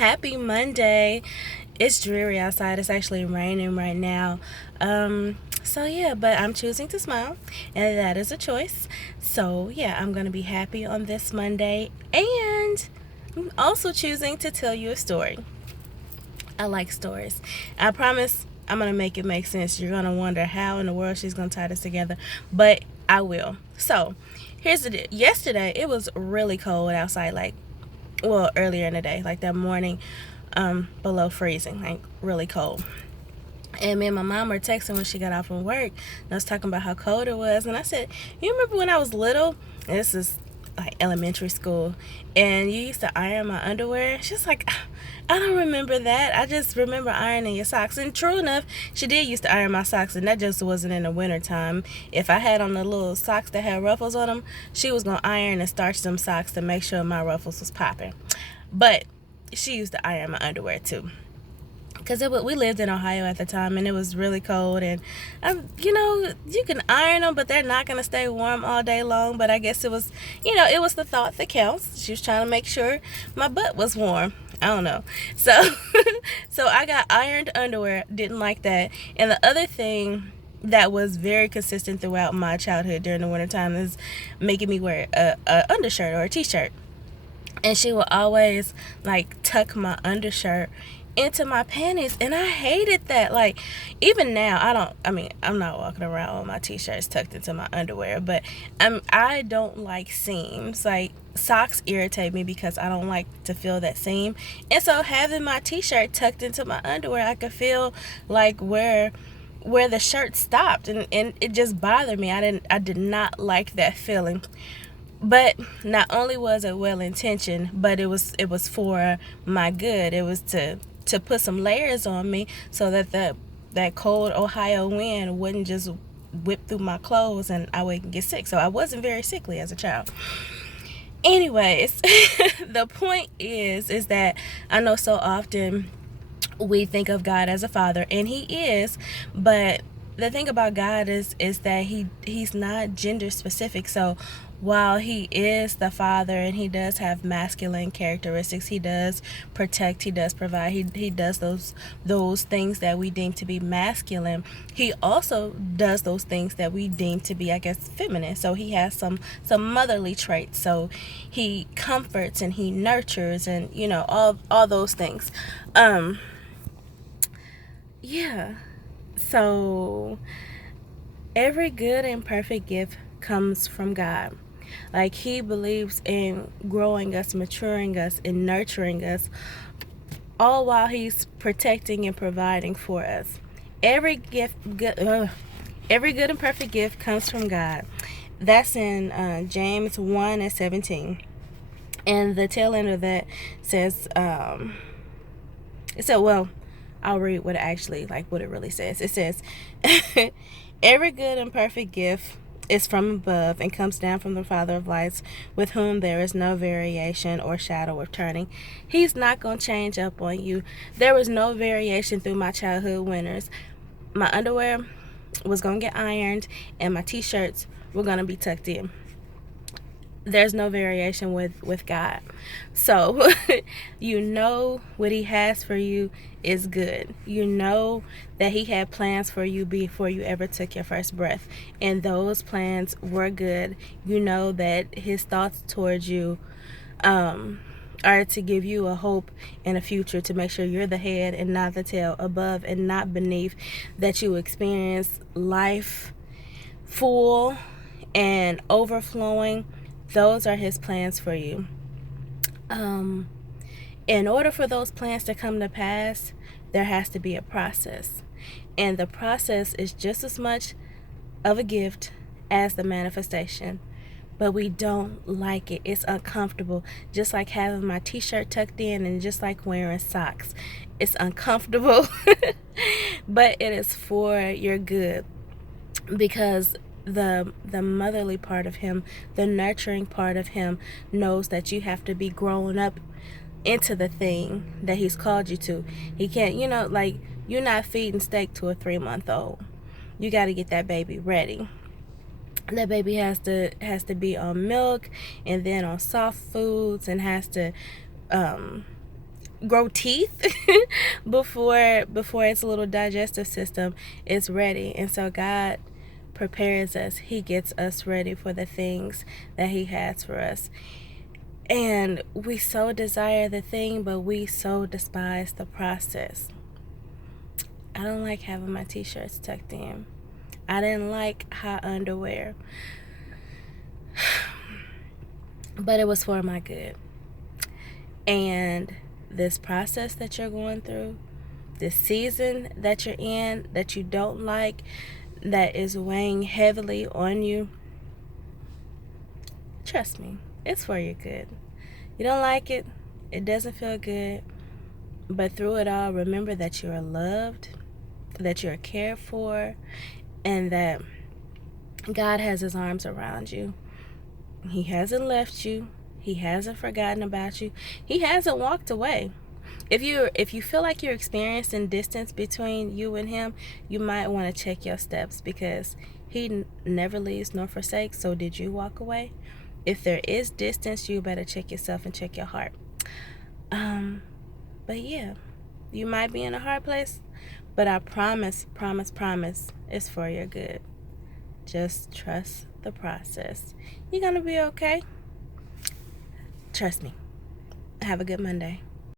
Happy Monday. It's dreary outside. It's actually raining right now. So yeah, but I'm choosing to smile, and that is a choice. So yeah, I'm gonna be happy on this Monday, and I'm also choosing to tell you a story. I like stories. I promise I'm gonna make it make sense. You're gonna wonder how in the world she's gonna tie this together, but I will. So here's the deal. Yesterday it was really cold outside, like earlier in the day, like that morning, below freezing, like really cold. And me and my mom were texting when she got off from work. And I was talking about how cold it was. And I said, "You remember when I was little?" And this is like elementary school. And you used to iron my underwear. She's like, "I don't remember that. I just remember ironing your socks." And true enough, she did used to iron my socks. And that just wasn't in the wintertime. If I had on the little socks that had ruffles on them, she was going to iron and starch them socks to make sure my ruffles was popping. But she used to iron my underwear too, because we lived in Ohio at the time, and it was really cold. And you can iron them, but they're not gonna stay warm all day long. But I guess it was, it was the thought that counts. She was trying to make sure my butt was warm. I don't know. So so I got ironed underwear. Didn't like that. And the other thing that was very consistent throughout my childhood during the wintertime is making me wear a undershirt or a t-shirt. And she would always like tuck my undershirt into my panties, and I hated that. Like, even now, I'm not walking around with my t-shirts tucked into my underwear, but I don't like seams. Like, socks irritate me because I don't like to feel that seam. And so having my t-shirt tucked into my underwear, I could feel like where the shirt stopped, and it just bothered me. I did not like that feeling. But not only was it well intentioned, but it was for my good. It was to put some layers on me so that that cold Ohio wind wouldn't just whip through my clothes and I wouldn't get sick. So I wasn't very sickly as a child. Anyways, the point is that I know so often we think of God as a father, and he is, but the thing about God is that he's not gender specific. So while he is the father and he does have masculine characteristics, he does protect, he does provide, he does those things that we deem to be masculine. He also does those things that we deem to be, I guess, feminine. So he has some motherly traits. So he comforts and he nurtures, and all those things. Yeah. So every good and perfect gift comes from God. Like, he believes in growing us, maturing us, and nurturing us, all while he's protecting and providing for us. Every every good and perfect gift comes from God. That's in James 1:17. And the tail end of that says, it said, well, I'll read what it really says. It says, every good and perfect gift is from above and comes down from the Father of lights, with whom there is no variation or shadow of turning. He's not going to change up on you. There was no variation through my childhood winters. My underwear was going to get ironed, and my t-shirts were going to be tucked in. There's no variation with God. So you know what he has for you is good. You know that he had plans for you before you ever took your first breath, and those plans were good. You know that his thoughts towards you are to give you a hope and a future, to make sure you're the head and not the tail, above and not beneath, that you experience life full and overflowing. Those are his plans for you. In order for those plans to come to pass, there has to be a process. And the process is just as much of a gift as the manifestation. But we don't like it. It's uncomfortable. Just like having my t-shirt tucked in, and just like wearing socks. It's uncomfortable. But it is for your good. Because the motherly part of him, the nurturing part of him, knows that you have to be growing up into the thing that he's called you to. He can't, like, you're not feeding steak to a 3-month-old. You got to get that baby ready. That baby has to be on milk, and then on soft foods, and has to grow teeth before its little digestive system is ready. And so God prepares us. He gets us ready for the things that He has for us. And we so desire the thing, but we so despise the process. I don't like having my t-shirts tucked in. I didn't like hot underwear. But it was for my good. And this process that you're going through, this season that you're in, that you don't like, that is weighing heavily on you, trust me, it's for your good. You don't like it, it doesn't feel good, but through it all, remember that you are loved, that you're cared for, and that God has His arms around you. He hasn't left you. He hasn't forgotten about you. He hasn't walked away. If you feel like you're experiencing distance between you and Him, you might want to check your steps, because He never leaves nor forsakes. So did you walk away? If there is distance, you better check yourself and check your heart. But yeah, you might be in a hard place, but I promise, it's for your good. Just trust the process. You're gonna be okay. Trust me. Have a good Monday.